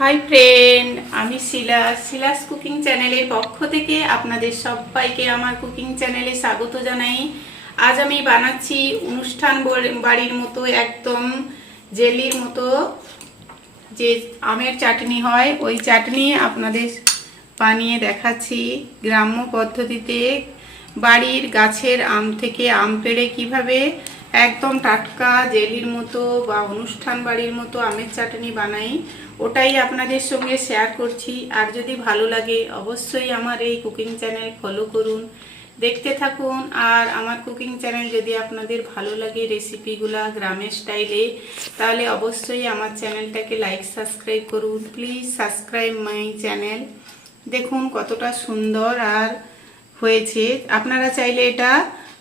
Hi friend, আমি Shila's cooking চ্যানেলের পক্ষ থেকে আপনাদের সবাইকে আমার কুকিং চ্যানেলে স্বাগত জানাই। আজ আমি বানাচ্ছি অনুষ্ঠান বাড়ির মতো একদম জেলির মতো যে আমের চাটনি হয়, ওই চাটনি আপনাদের বানিয়ে দেখাচ্ছি গ্রাম্য পদ্ধতিতে। বাড়ির গাছের আম থেকে আম পেড়ে কিভাবে একদম টাটকা জেলির মতো বা অনুষ্ঠান বাড়ির মতো আমের চাটনি বানাই, ওটাই আপনাদের সঙ্গে শেয়ার করছি। আর যদি ভালো লাগে অবশ্যই আমার এই কুকিং চ্যানেল ফলো করুন, দেখতে থাকুন। আর আমার কুকিং চ্যানেল যদি আপনাদের ভালো লাগে রেসিপিগুলা গ্রামের স্টাইলে, তাহলে অবশ্যই আমার চ্যানেলটাকে লাইক সাবস্ক্রাইব করুন। Please subscribe my channel. দেখুন কতটা সুন্দর আর হয়েছে। আপনারা চাইলে এটা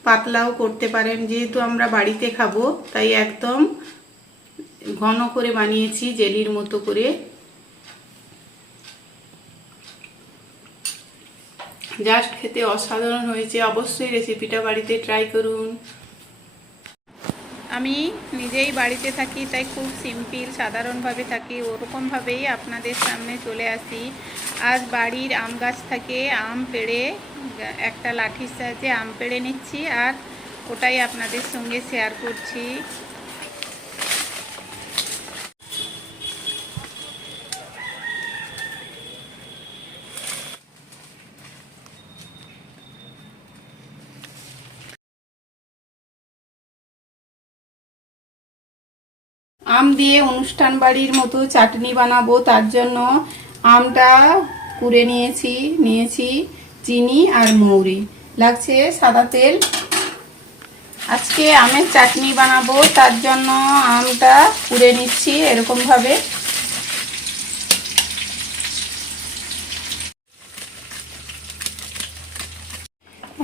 পাতলাও করতে পারেন, যেহেতু আমরা বাড়িতে খাবো তাই একদম ঘন করে বানিয়েছি জেলির মতো করে। জাস্ট খেতে অসাধারণ হয়েছে। অবশ্যই রেসিপিটা বাড়িতে ট্রাই করুন। আমি নিজেই বাড়িতে থাকি, তাই খুব সিম্পল সাধারণভাবে থাকি, ওরকমভাবেই আপনাদের সামনে চলে আসি। আজ বাড়ির আম গাছ থেকে আম পেড়ে একটা লাঠির সাহায্যে আম পেড়ে নিচ্ছি, আর ওটাই আপনাদের সঙ্গে শেয়ার করছি। আম দিয়ে অনুষ্ঠান বাড়ির মতো চাটনি বানাবো, তার জন্য আমটা কুড়ে নিয়েছি চিনি আর মৌরি, লাগছে সাদা তেল। আজকে আমের চাটনি বানাবো, তার জন্য আমটা কুড়ে নিচ্ছি এরকম ভাবে।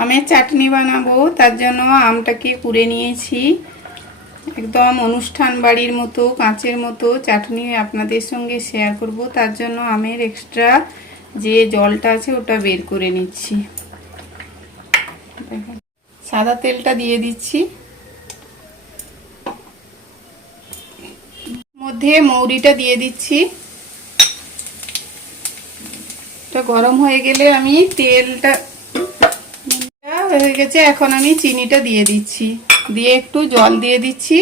আমের চাটনি বানাবো, তার জন্য আমটাকে কুড়ে নিয়েছি। একদম অনুষ্ঠান বাড়ির মতো কাঁচের মতো চাটনি আপনাদের সঙ্গে শেয়ার করব, তার জন্য আমের এক্সট্রা যে জলটা আছে ওটা বের করে নিচ্ছি। সাদা তেলটা দিয়ে দিচ্ছি, মধ্যে মৌরিটা দিয়ে দিচ্ছি। এটা গরম হয়ে গেলে আমি তেলটা হয়ে গেছে, এখন আমি চিনিটা দিয়ে দিচ্ছি, দিয়ে একটু জল দিয়ে দিচ্ছি।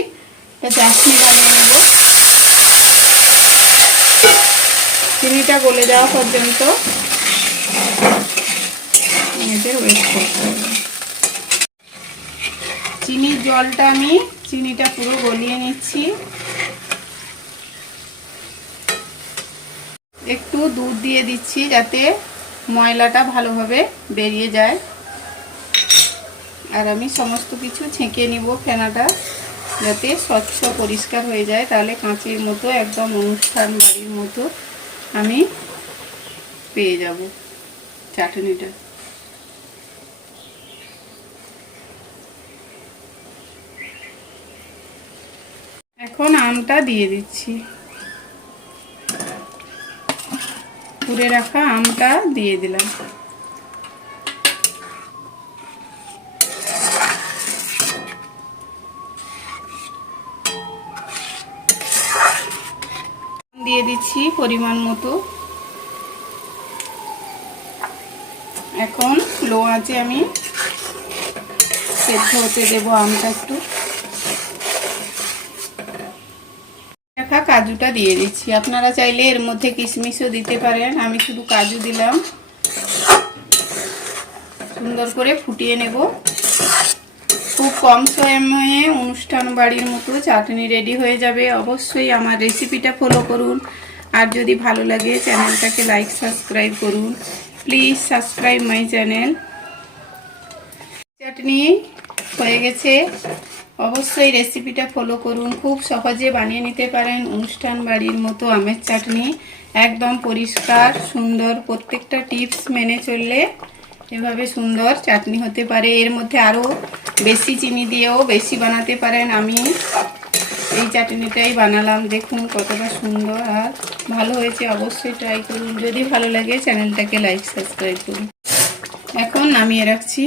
চাটনি বানিয়ে নেব। চিনিটা গলে যাওয়া পর্যন্ত আমাদের ওয়েট করতে হবে। চিনির জলটা আমি চিনিটা পুরো গলিয়ে নিচ্ছি। একটু দুধ দিয়ে দিচ্ছি যাতে ময়লাটা ভালোভাবে বেরিয়ে যায়। আর আমি সমস্ত কিছু ছেঁকে নিব ফেনাটা, যাতে স্বচ্ছ পরিষ্কার হয়ে যায়, তাহলে কাঁচের মতো একদম অনুষ্ঠান বাড়ির মতো আমি পেয়ে যাব চাটনিটা। এখন আমটা দিয়ে দিচ্ছি, কুড়ে রাখা আমটা দিয়ে দিলাম। দিয়ে দিচ্ছি পরিমাণ মতো। এখন লো আঁচে আমি সেদ্ধ হতে দেবো আমটা। একটু রাখা কাজুটা দিয়ে দিচ্ছি, আপনারা চাইলে এর মধ্যে কিশমিশও দিতে পারেন, আমি শুধু কাজু দিলাম। সুন্দর করে ফুটিয়ে নেব। খুব কম সময়ে অনুষ্ঠান বাড়ির মতো চাটনি রেডি হয়ে যাবে। অবশ্যই আমার রেসিপিটা ফলো করুন, আর যদি ভালো লাগে চ্যানেলটাকে লাইক সাবস্ক্রাইব করুন। Please subscribe my channel. চাটনি হয়ে গেছে, অবশ্যই রেসিপিটা ফলো করুন। খুব সহজে বানিয়ে নিতে পারেন অনুষ্ঠান বাড়ির মতো আমের চাটনি, একদম পরিষ্কার সুন্দর। প্রত্যেকটা টিপস মেনে চললে এভাবে সুন্দর চাটনি হতে পারে। এর মধ্যে আরও বেশি চিনি দিয়েও বেশি বানাতে পারেন। আমি এই চাটনিটাই বানালাম, দেখুন কতটা সুন্দর আর ভালো হয়েছে। অবশ্যই ট্রাই করুন, যদি ভালো লাগে চ্যানেলটাকে লাইক সাবস্ক্রাইব করুন। এখন নামিয়ে রাখছি।